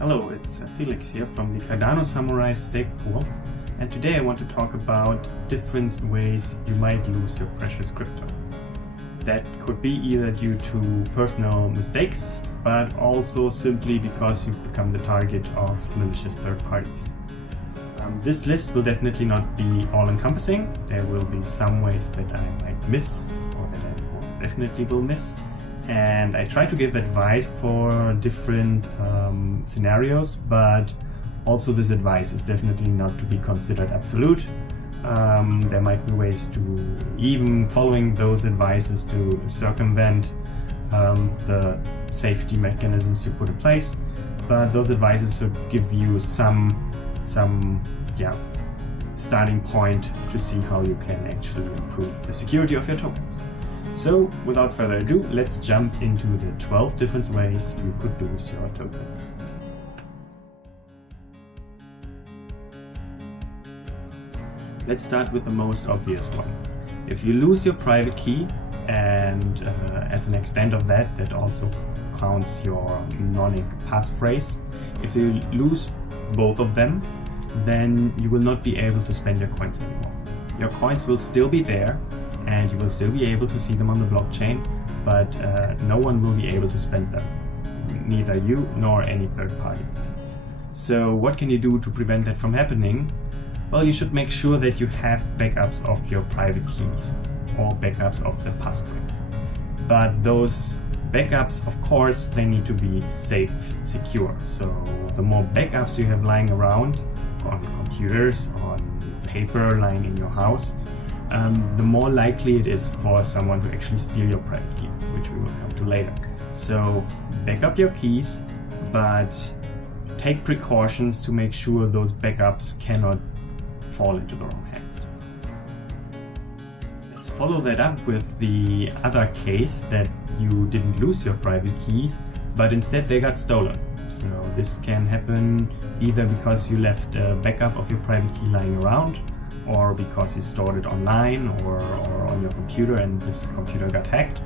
Hello, it's Felix here from the Cardano Samurai stake pool, and today I want to talk about different ways you might lose your precious crypto. That could be either due to personal mistakes, but also simply because you've become the target of malicious third parties. This list will definitely not be all-encompassing. There will be some ways that I might miss, or that I definitely will miss. And I try to give advice for different scenarios, but also this advice is definitely not to be considered absolute. There might be ways to, even following those advices, to circumvent the safety mechanisms you put in place, but those advices should give you some starting point to see how you can actually improve the security of your tokens. So without further ado, let's jump into the 12 different ways you could lose your tokens. Let's start with the most obvious one. If you lose your private key, and as an extent of that, that also counts your mnemonic passphrase. If you lose both of them, then you will not be able to spend your coins anymore. Your coins will still be there, and you will still be able to see them on the blockchain, but no one will be able to spend them, neither you nor any third party. So what can you do to prevent that from happening? Well, you should make sure that you have backups of your private keys or backups of the passphrase. But those backups, of course, they need to be safe, secure. So the more backups you have lying around on computers, on paper lying in your house, the more likely it is for someone to actually steal your private key, which we will come to later. So back up your keys, but take precautions to make sure those backups cannot fall into the wrong hands. Let's follow that up with the other case that you didn't lose your private keys, but instead they got stolen. So this can happen either because you left a backup of your private key lying around, or because you stored it online or on your computer and this computer got hacked.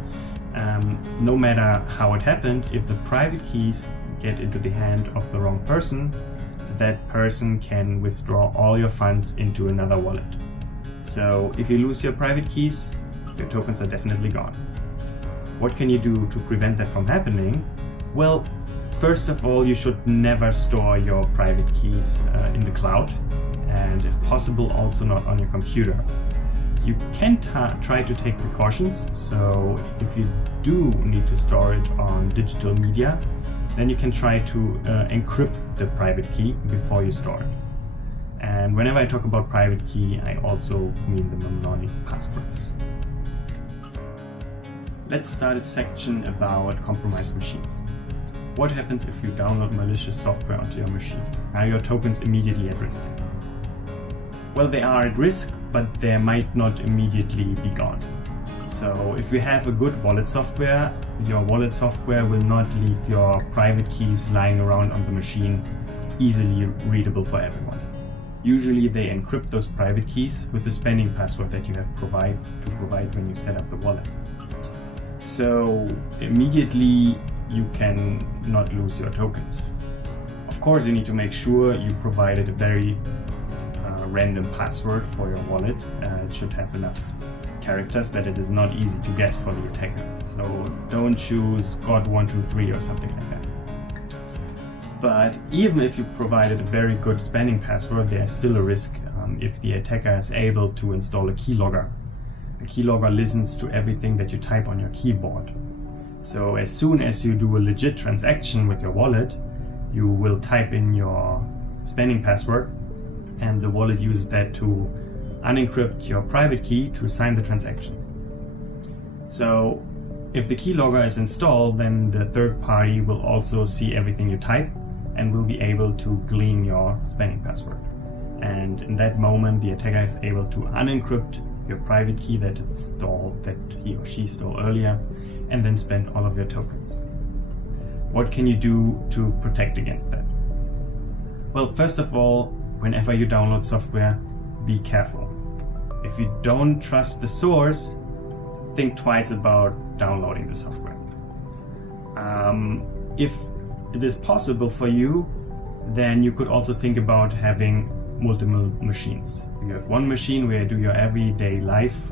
No matter how it happened, if the private keys get into the hand of the wrong person, that person can withdraw all your funds into another wallet. So if you lose your private keys, your tokens are definitely gone. What can you do to prevent that from happening? Well, first of all, you should never store your private keys in the cloud, and if possible also not on your computer. You can try to take precautions, so if you do need to store it on digital media, then you can try to encrypt the private key before you store it. And whenever I talk about private key, I also mean the mnemonic passwords. Let's start a section about compromised machines. What happens if you download malicious software onto your machine? Are your tokens immediately at risk? Well, they are at risk, but they might not immediately be gone. So if you have a good wallet software, your wallet software will not leave your private keys lying around on the machine easily readable for everyone. Usually they encrypt those private keys with the spending password that you have to provide when you set up the wallet. So immediately you can not lose your tokens. Of course, you need to make sure you provided a very random password for your wallet. It should have enough characters that it is not easy to guess for the attacker. So don't choose God123 or something like that. But even if you provided a very good spending password, there's still a risk if the attacker is able to install a keylogger. A keylogger listens to everything that you type on your keyboard. So as soon as you do a legit transaction with your wallet, you will type in your spending password, and the wallet uses that to unencrypt your private key to sign the transaction. So if the keylogger is installed, then the third party will also see everything you type and will be able to glean your spending password. And in that moment, the attacker is able to unencrypt your private key that he or she stole earlier, and then spend all of your tokens. What can you do to protect against that? Well, first of all, whenever you download software, be careful. If you don't trust the source, think twice about downloading the software. If it is possible for you, then you could also think about having multiple machines. You have one machine where you do your everyday life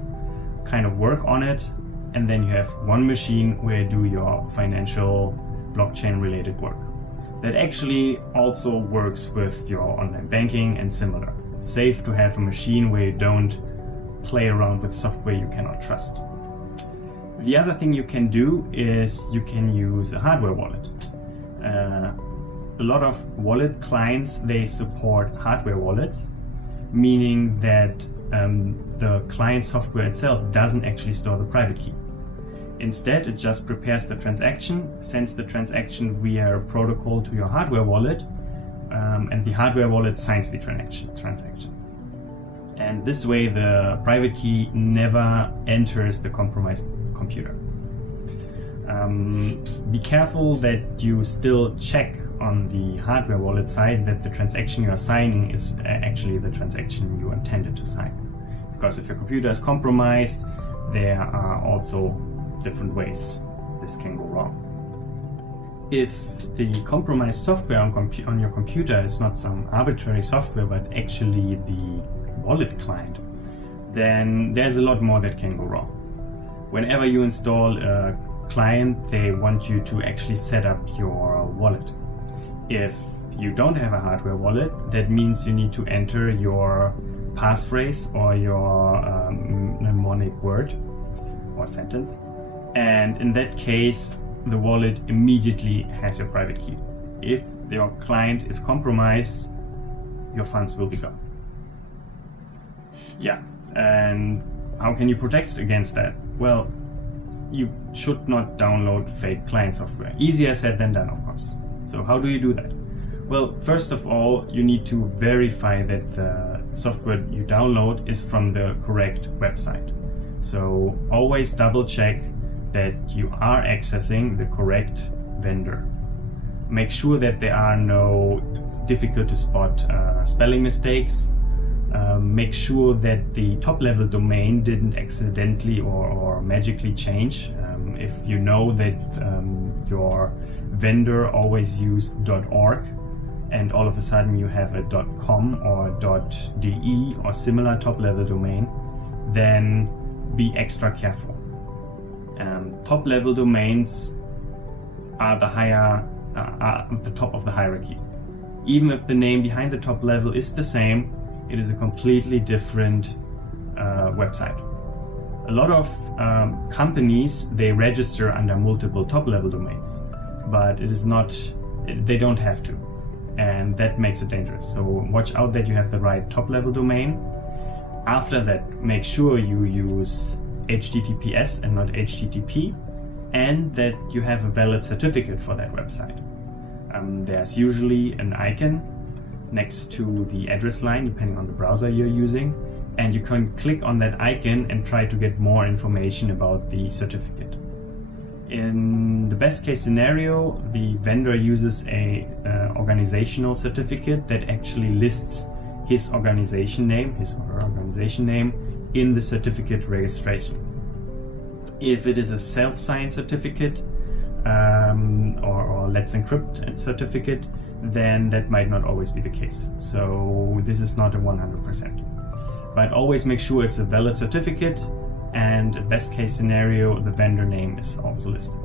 kind of work on it, and then you have one machine where you do your financial blockchain related work. That actually also works with your online banking and similar. It's safe to have a machine where you don't play around with software you cannot trust. The other thing you can do is you can use a hardware wallet. A lot of wallet clients, they support hardware wallets, meaning that the client software itself doesn't actually store the private key. Instead, it just prepares the transaction, sends the transaction via a protocol to your hardware wallet, and the hardware wallet signs the transaction. And this way, the private key never enters the compromised computer. Be careful that you still check on the hardware wallet side that the transaction you are signing is actually the transaction you intended to sign. Because if your computer is compromised, there are also different ways this can go wrong. If the compromised software on your computer is not some arbitrary software, but actually the wallet client, then there's a lot more that can go wrong. Whenever you install a client, they want you to actually set up your wallet. If you don't have a hardware wallet, that means you need to enter your passphrase or your mnemonic word or sentence. And in that case, the wallet immediately has your private key. If your client is compromised, your funds will be gone. Yeah, and how can you protect against that? Well, you should not download fake client software. Easier said than done, of course. So how do you do that? Well, first of all, you need to verify that the software you download is from the correct website. So always double check that you are accessing the correct vendor. Make sure that there are no difficult to spot spelling mistakes. Make sure that the top level domain didn't accidentally or magically change. If you know that your vendor always used .org and all of a sudden you have a .com or .de or similar top level domain, then be extra careful. Top level domains are the top of the hierarchy. Even if the name behind the top level is the same, it is a completely different website. A lot of companies, they register under multiple top level domains, but it is not, they don't have to, and that makes it dangerous. So watch out that you have the right top level domain. After that, make sure you use HTTPS and not HTTP, and that you have a valid certificate for that website. There's usually an icon next to the address line, depending on the browser you're using, and you can click on that icon and try to get more information about the certificate. In the best case scenario, the vendor uses a organizational certificate that actually lists his organization name, his or her organization name, in the certificate registration. If it is a self-signed certificate or Let's Encrypt certificate, then that might not always be the case. So this is not a 100%. But always make sure it's a valid certificate, and best case scenario, the vendor name is also listed.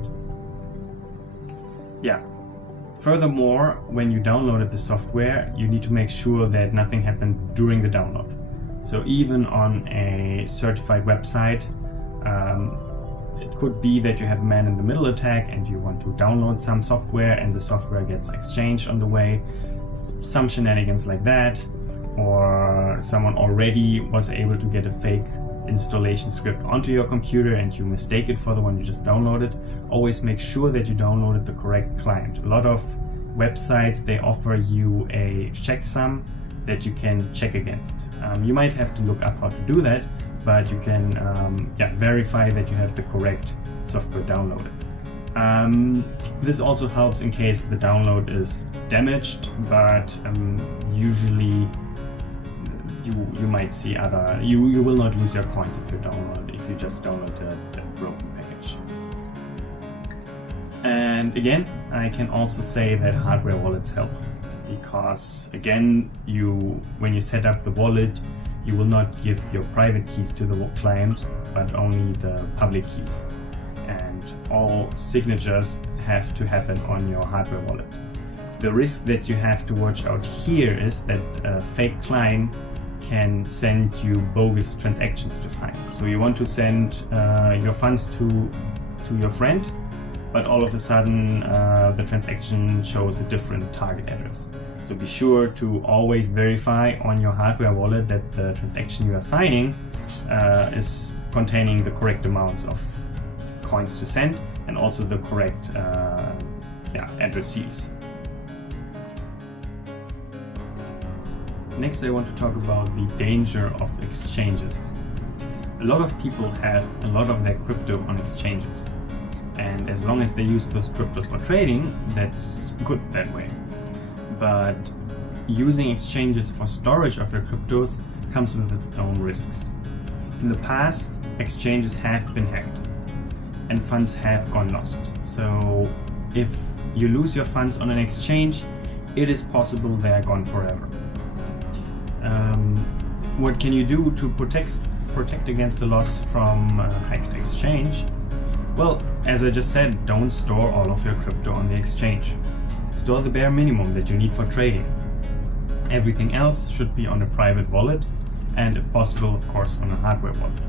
Yeah. Furthermore, when you downloaded the software, you need to make sure that nothing happened during the download. So even on a certified website, it could be that you have a man-in-the-middle attack and you want to download some software and the software gets exchanged on the way. Some shenanigans like that, or someone already was able to get a fake installation script onto your computer and you mistake it for the one you just downloaded. Always make sure that you downloaded the correct client. A lot of websites, they offer you a checksum that you can check against. You might have to look up how to do that, but you can verify that you have the correct software downloaded. This also helps in case the download is damaged, but usually you might see you will not lose your coins if you just download the broken package. And again, I can also say that hardware wallets help. because again, when you set up the wallet, you will not give your private keys to the client, but only the public keys. And all signatures have to happen on your hardware wallet. The risk that you have to watch out here is that a fake client can send you bogus transactions to sign. So you want to send your funds to your friend, but all of a sudden the transaction shows a different target address. So be sure to always verify on your hardware wallet that the transaction you are signing is containing the correct amounts of coins to send, and also the correct addressees. Next, I want to talk about the danger of exchanges. A lot of people have a lot of their crypto on exchanges, and as long as they use those cryptos for trading, that's good that way. But using exchanges for storage of your cryptos comes with its own risks. In the past, exchanges have been hacked and funds have gone lost. So if you lose your funds on an exchange, it is possible they are gone forever. What can you do to protect against the loss from a hacked exchange? Well, as I just said, don't store all of your crypto on the exchange. Store the bare minimum that you need for trading. Everything else should be on a private wallet, and if possible, of course, on a hardware wallet.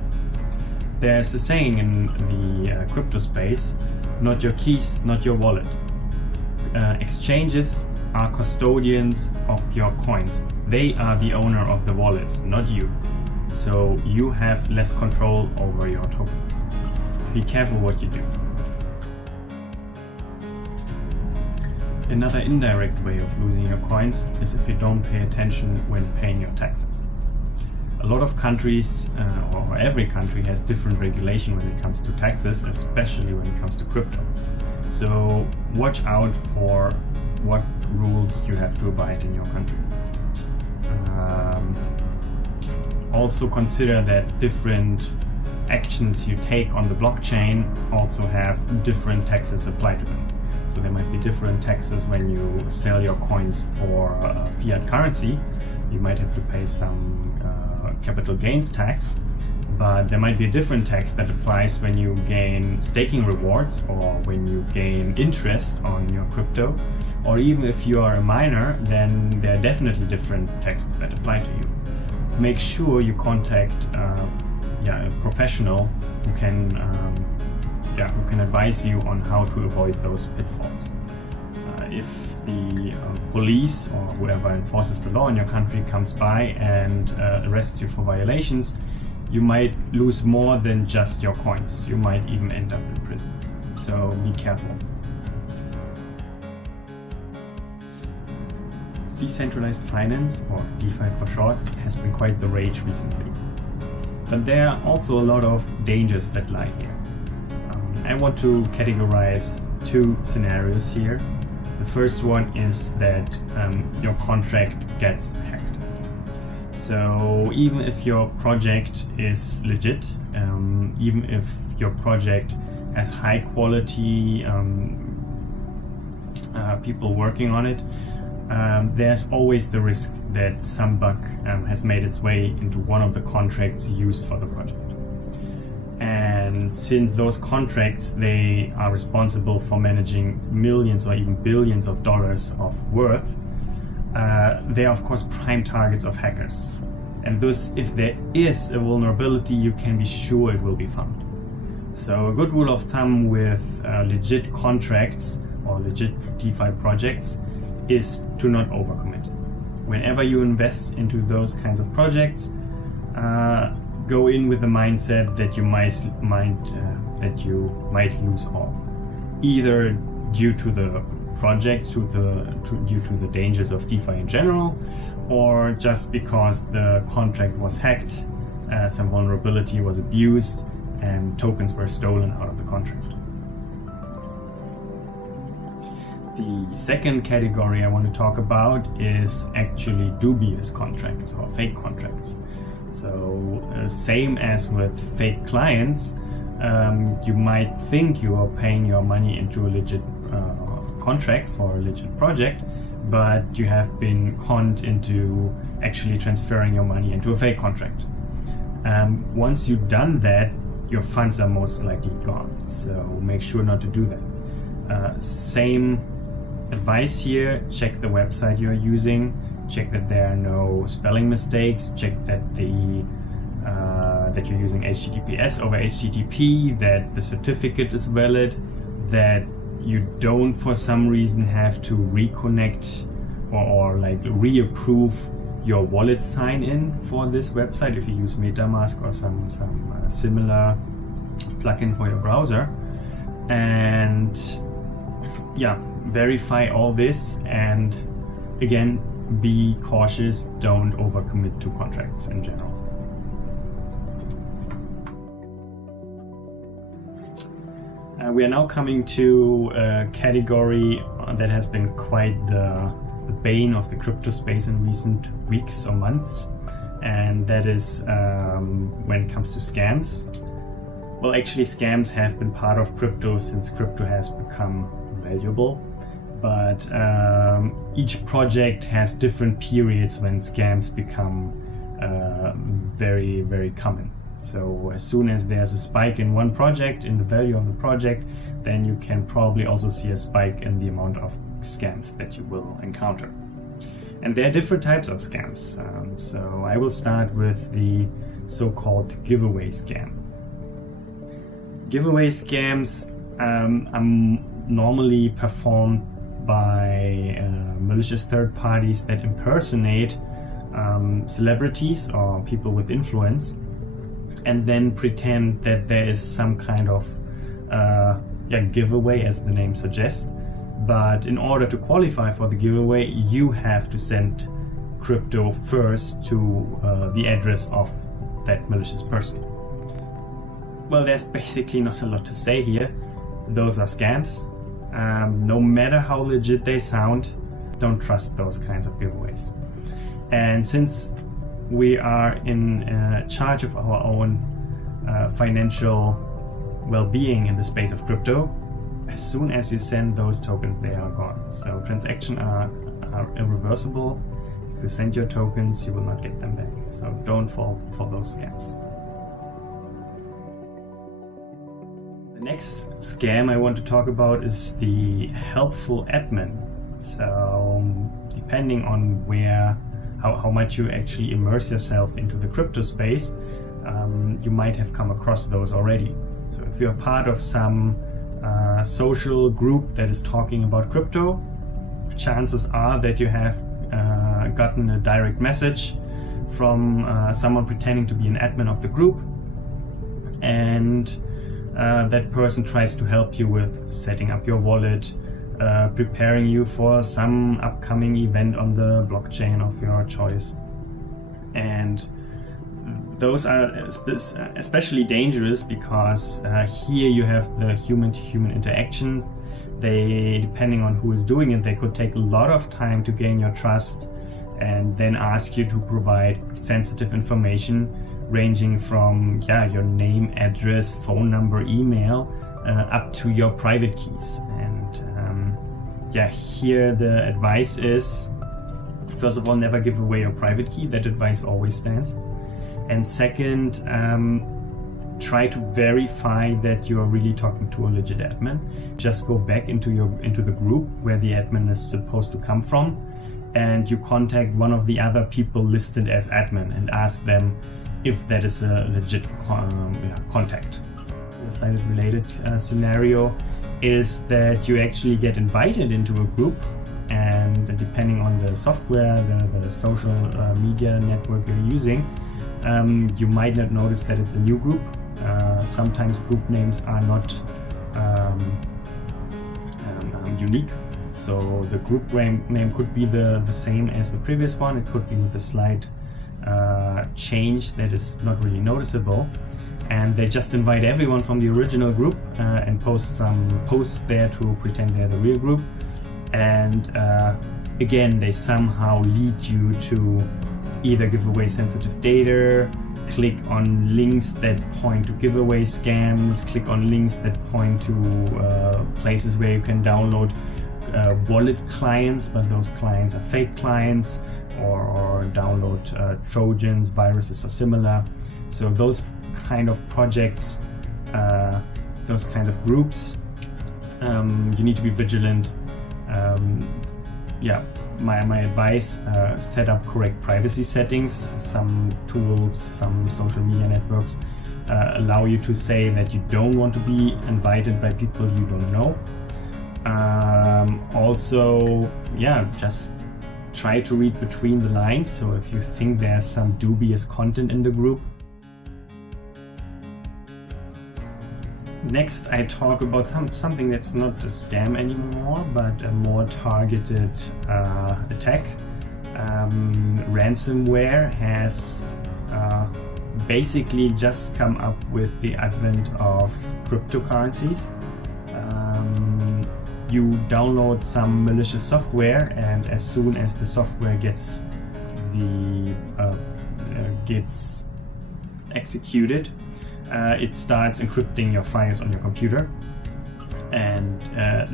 There's a saying in the crypto space, not your keys, not your wallet. Exchanges are custodians of your coins. They are the owner of the wallets, not you. So you have less control over your tokens. Be careful what you do. Another indirect way of losing your coins is if you don't pay attention when paying your taxes. A lot of countries, or every country, has different regulation when it comes to taxes, especially when it comes to crypto. So watch out for what rules you have to abide in your country. Also consider that different actions you take on the blockchain also have different taxes applied to them. So there might be different taxes when you sell your coins for fiat currency. You might have to pay some capital gains tax, but there might be a different tax that applies when you gain staking rewards or when you gain interest on your crypto, or even if you are a miner, then there are definitely different taxes that apply to you. Make sure you contact a professional who can advise you on how to avoid those pitfalls. If the police or whoever enforces the law in your country comes by and arrests you for violations, you might lose more than just your coins. You might even end up in prison. So be careful. Decentralized finance, or DeFi for short, has been quite the rage recently. But there are also a lot of dangers that lie here. I want to categorize two scenarios here. The first one is that your contract gets hacked. So even if your project is legit, even if your project has high quality people working on it, there's always the risk that some bug has made its way into one of the contracts used for the project. And since those contracts, they are responsible for managing millions or even billions of dollars of worth, they are of course prime targets of hackers. And thus, if there is a vulnerability, you can be sure it will be found. So a good rule of thumb with legit contracts or legit DeFi projects is to not overcommit. Whenever you invest into those kinds of projects, go in with the mindset that you might lose all, either due to the project, due to the dangers of DeFi in general, or just because the contract was hacked, some vulnerability was abused, and tokens were stolen out of the contract. The second category I want to talk about is actually dubious contracts or fake contracts. So same as with fake clients, you might think you are paying your money into a legit contract for a legit project, but you have been conned into actually transferring your money into a fake contract. Once you've done that, your funds are most likely gone, so make sure not to do that. Same advice here: check the website you're using, check that there are no spelling mistakes, check that that you're using HTTPS over HTTP, that the certificate is valid, that you don't for some reason have to reconnect or like reapprove your wallet sign-in for this website if you use MetaMask or some similar plugin for your browser. And yeah, verify all this, and again, be cautious, don't overcommit to contracts in general. We are now coming to a category that has been quite the bane of the crypto space in recent weeks or months, and that is when it comes to scams. Well, actually, scams have been part of crypto since crypto has become valuable, but each project has different periods when scams become very, very common. So as soon as there's a spike in one project, in the value of the project, then you can probably also see a spike in the amount of scams that you will encounter. And there are different types of scams. So I will start with the so-called giveaway scam. Giveaway scams are normally performed by malicious third parties that impersonate celebrities or people with influence, and then pretend that there is some kind of giveaway, as the name suggests. But in order to qualify for the giveaway, you have to send crypto first to the address of that malicious person. Well, there's basically not a lot to say here. Those are scams. No matter how legit they sound, don't trust those kinds of giveaways. And since we are in charge of our own financial well-being in the space of crypto, as soon as you send those tokens, they are gone. So transactions are irreversible. If you send your tokens, you will not get them back. So don't fall for those scams. The next scam I want to talk about is the helpful admin. So depending on how much you actually immerse yourself into the crypto space, you might have come across those already. So if you're part of some social group that is talking about crypto, chances are that you have gotten a direct message from someone pretending to be an admin of the group, and that person tries to help you with setting up your wallet, preparing you for some upcoming event on the blockchain of your choice. And those are especially dangerous because here you have the human-to-human interaction. They, depending on who is doing it, they could take a lot of time to gain your trust and then ask you to provide sensitive information ranging from your name, address, phone number, email, up to your private keys. And here the advice is, first of all, never give away your private key. That advice always stands. And second, try to verify that you are really talking to a legit admin. Just go back into the group where the admin is supposed to come from, and you contact one of the other people listed as admin and ask them if that is a legit contact. A slightly related scenario is that you actually get invited into a group, and depending on the software, the social media network you're using, you might not notice that it's a new group. Sometimes group names are not unique. So the group name could be the same as the previous one. It could be with a slight change that is not really noticeable. And they just invite everyone from the original group and post some posts there to pretend they're the real group. And again, they somehow lead you to either give away sensitive data, click on links that point to giveaway scams, click on links that point to places where you can download wallet clients, but those clients are fake clients, or download Trojans, viruses, or similar. So those kind of projects, those kind of groups, you need to be vigilant. Yeah, my advice, set up correct privacy settings. Some tools, some social media networks allow you to say that you don't want to be invited by people you don't know. Also, yeah, just try to read between the lines. So if you think there's some dubious content in the group. Next, I talk about something that's not a scam anymore, but a more targeted attack. Ransomware has basically just come up with the advent of cryptocurrencies. You download some malicious software, and as soon as the software gets executed, it starts encrypting your files on your computer, and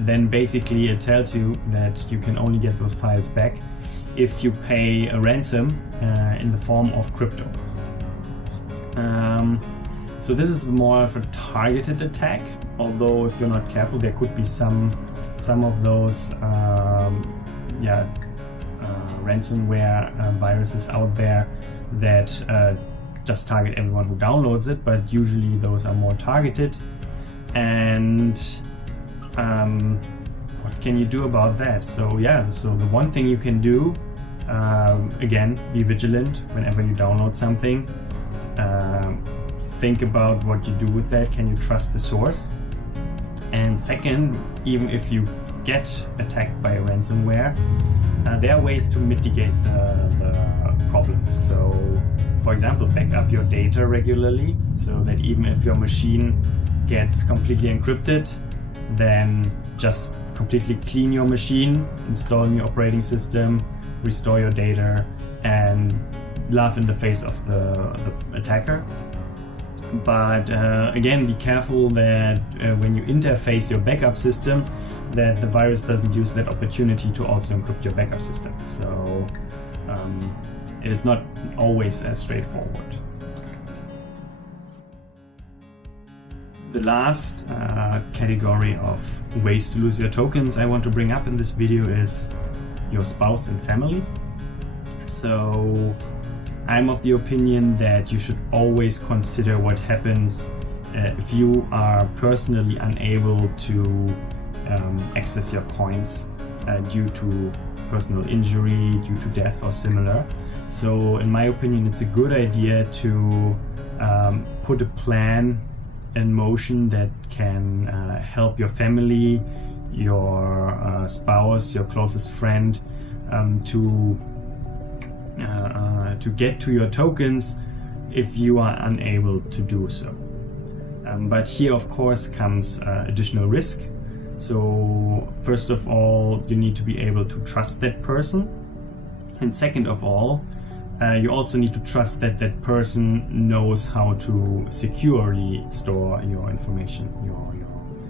then basically it tells you that you can only get those files back if you pay a ransom in the form of crypto. So this is more of a targeted attack, although if you're not careful, there could be some of those ransomware viruses out there that just target everyone who downloads it, but usually those are more targeted. And what can you do about that? So the one thing you can do, again, be vigilant whenever you download something. Think about what you do with that. Can you trust the source? And second, even if you get attacked by ransomware, there are ways to mitigate the problems. So, for example, back up your data regularly, so that even if your machine gets completely encrypted, then just completely clean your machine, install a new operating system, restore your data, and laugh in the face of the attacker. But again, be careful that when you interface your backup system, that the virus doesn't use that opportunity to also encrypt your backup system. So it is not always as straightforward. The last category of ways to lose your tokens I want to bring up in this video is your spouse and family. So I'm of the opinion that you should always consider what happens if you are personally unable to access your coins due to personal injury, due to death or similar. So in my opinion, it's a good idea to put a plan in motion that can help your family, your spouse, your closest friend to get to your tokens if you are unable to do so. But here, of course, comes additional risk. So first of all, you need to be able to trust that person. And second of all, you also need to trust that that person knows how to securely store your information, your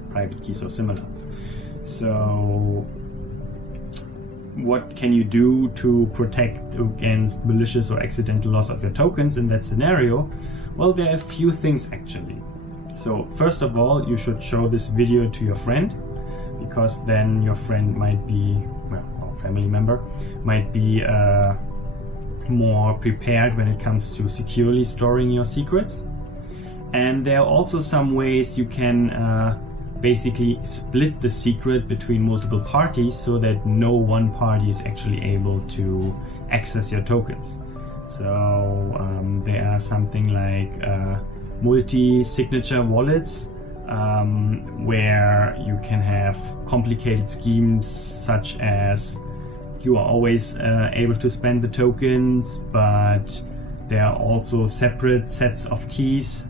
private keys or similar. So what can you do to protect against malicious or accidental loss of your tokens in that scenario? Well, there are a few things actually. So first of all, you should show this video to your friend, because then your friend might be, or family member, might be more prepared when it comes to securely storing your secrets. And there are also some ways you can basically split the secret between multiple parties so that no one party is actually able to access your tokens. So there are something like multi-signature wallets where you can have complicated schemes such as you are always able to spend the tokens, but there are also separate sets of keys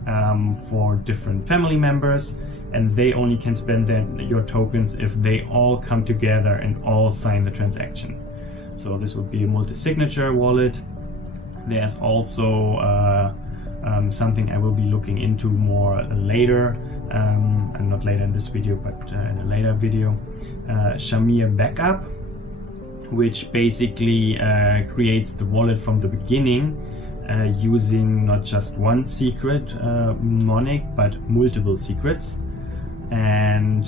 for different family members, and they only can spend your tokens if they all come together and all sign the transaction. So this would be a multi-signature wallet. There's also something I will be looking into more later, and not later in this video, but in a later video, Shamir Backup, which basically creates the wallet from the beginning using not just one secret mnemonic, but multiple secrets. And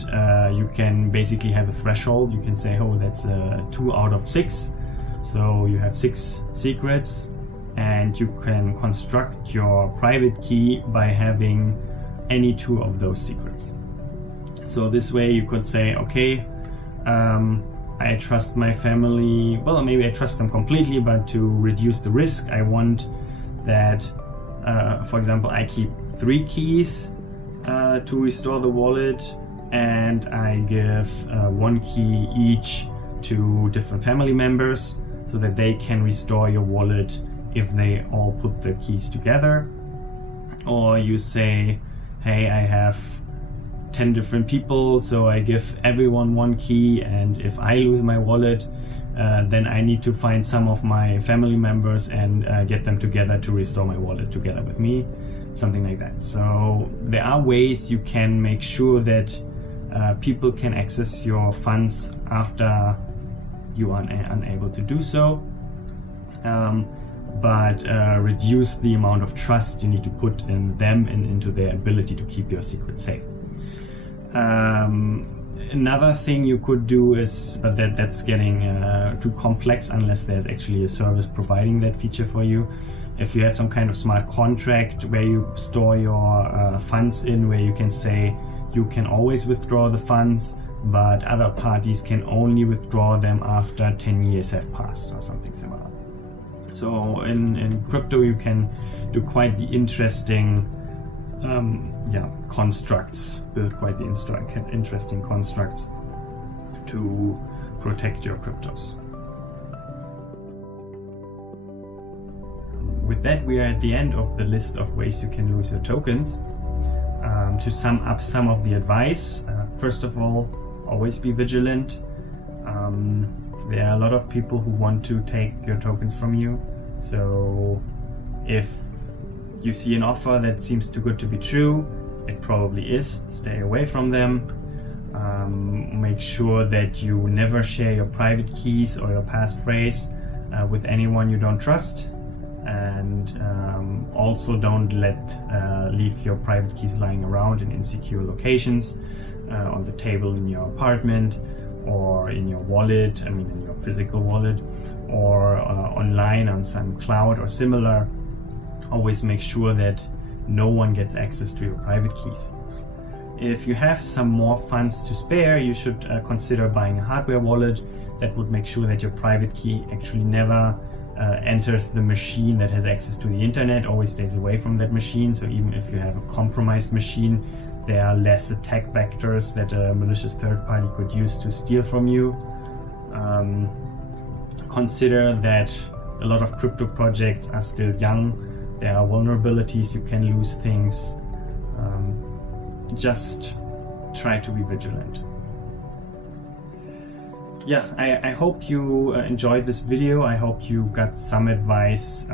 you can basically have a threshold. You can say, oh, that's 2 out of 6. So you have 6 secrets, and you can construct your private key by having any 2 of those secrets. So this way you could say, okay, I trust my family, well, maybe I trust them completely, but to reduce the risk, I want that, for example, I keep 3 keys to restore the wallet, and I give 1 key each to different family members so that they can restore your wallet if they all put the keys together. Or you say, hey, I have 10 different people, so I give everyone 1 key, and if I lose my wallet, then I need to find some of my family members and get them together to restore my wallet together with me, something like that. So there are ways you can make sure that people can access your funds after you are unable to do so, but reduce the amount of trust you need to put in them and into their ability to keep your secret safe. Another thing you could do is, but that's getting too complex unless there's actually a service providing that feature for you. If you have some kind of smart contract where you store your funds in, where you can say you can always withdraw the funds, but other parties can only withdraw them after 10 years have passed, or something similar. So in crypto you can do quite the interesting constructs, build quite the interesting constructs to protect your cryptos. With that, we are at the end of the list of ways you can lose your tokens. To sum up some of the advice, first of all, always be vigilant. There are a lot of people who want to take your tokens from you. So if you see an offer that seems too good to be true, it probably is. Stay away from them. Make sure that you never share your private keys or your passphrase with anyone you don't trust. And also don't leave your private keys lying around in insecure locations, on the table in your apartment, or in your wallet, in your physical wallet, or online on some cloud or similar. Always make sure that no one gets access to your private keys. If you have some more funds to spare, you should consider buying a hardware wallet that would make sure that your private key actually never enters the machine that has access to the internet, always stays away from that machine. So even if you have a compromised machine, there are less attack vectors that a malicious third party could use to steal from you. Consider that a lot of crypto projects are still young. There are vulnerabilities, you can lose things. Just try to be vigilant. Yeah, I hope you enjoyed this video. I hope you got some advice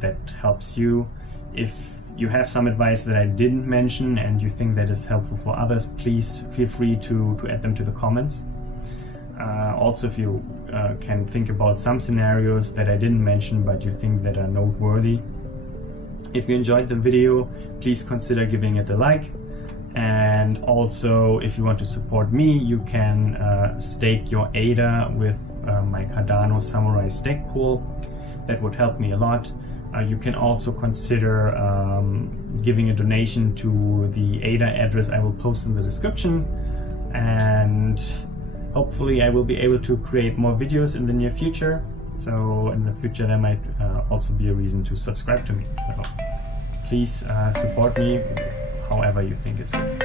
that helps you. If you have some advice that I didn't mention and you think that is helpful for others, please feel free to add them to the comments. Also, if you can think about some scenarios that I didn't mention but you think that are noteworthy. If you enjoyed the video, please consider giving it a like. And also, if you want to support me, you can stake your ADA with my Cardano Samurai stake pool. That would help me a lot. You can also consider giving a donation to the ADA address I will post in the description. And hopefully I will be able to create more videos in the near future. So in the future there might also be a reason to subscribe to me. So please support me however you think is good.